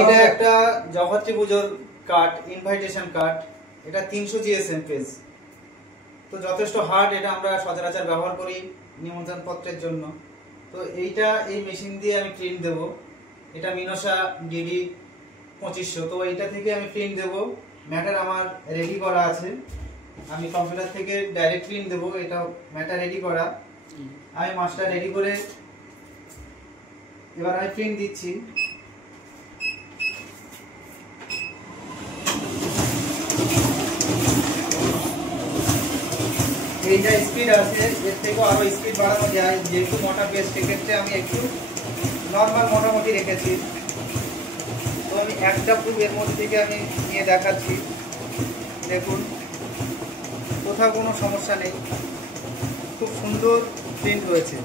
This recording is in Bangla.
এটা একটা জগত্রী পুজোর কার্ড, ইনভাইটেশন কার্ড। এটা 300 জিএসএম পেজ, তো যথেষ্ট হার্ড। এটা আমরা সচরাচর ব্যবহার করি নিমন্ত্রণ পত্রের জন্য। তো এই মেশিন দিয়ে আমি প্রিন্ট দেব। এটা মিনোসা ডিডি 2500। তো এইটা থেকে আমি প্রিন্ট দেব। ম্যাটার আমার রেডি করা আছে, আমি কম্পিউটার থেকে ডাইরেক্ট প্রিন্ট দেব। এটা ম্যাটার রেডি করা, আমি মাস্টার রেডি করে এবার আমি প্রিন্ট দিচ্ছি। এইটা স্পিড আছে, এর থেকেও আরো স্পিড বাড়ানো যায়। যেহেতু মোটা পেজ, সেক্ষেত্রে আমি একটু নর্মাল মোটামুটি রেখেছি। তো আমি একটা প্রুফ এর মধ্যে থেকে আমি নিয়ে দেখাচ্ছি। দেখুন, কোথাও কোনো সমস্যা নেই, খুব সুন্দর প্রিন্ট হয়েছে।